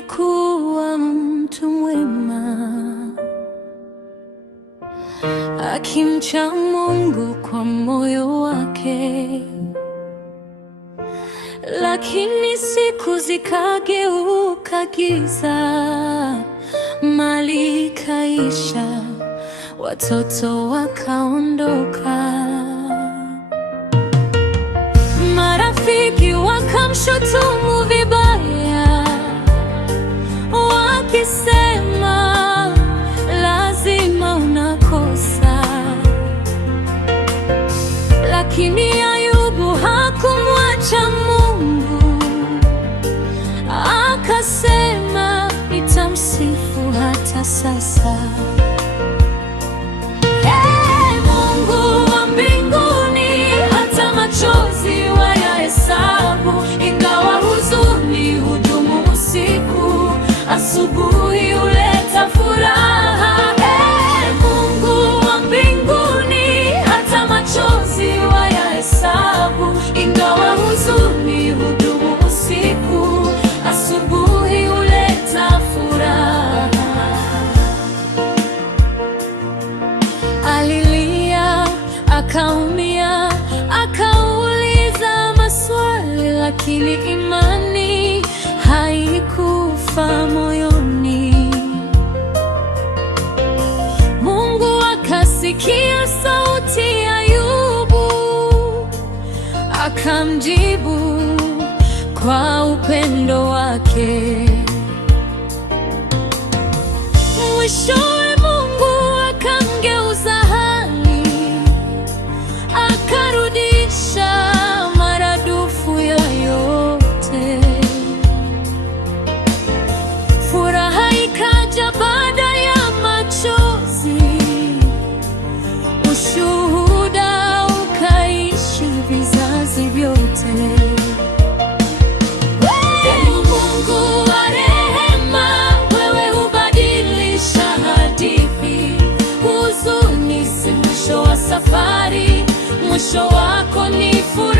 alikuwa mtu mwema, akimcha Mungu kwa moyo wake. Lakini siku zikageuka giza, mali ikaisha, watoto wakaondoka. Marafiki wakamshutumu vibaya, wakisema lazima unakosa. Lakini Ayubu hakumwacha Mungu, akasema nitamsifu hata sasa. Mungu wa mbinguni, hata machozi wayahesabu, ingawa huzuni hudumu usiku, asubuhi huleta furaha. Mungu wa mbinguni, hata machozi wayahesabu, ingawa huzuni hudumu usiku, asubuhi huleta furaha. Alilia, akaumia, akauliza maswali, lakini imani haikufa moyoni. Mungu akasikia sauti ya Ayubu, akamjibu kwa upendo wake. Mwishowe Mungu akamgeuza hali, akarudisha maradufu ya yote. Furaha ikaja baada ya machozi, ushuhuda ukaishi vizazi vyote. Mungu wa rehema, wewe hubadilisha hadithi. Huzuni si mwisho wa safari, mwisho wako ni furaha.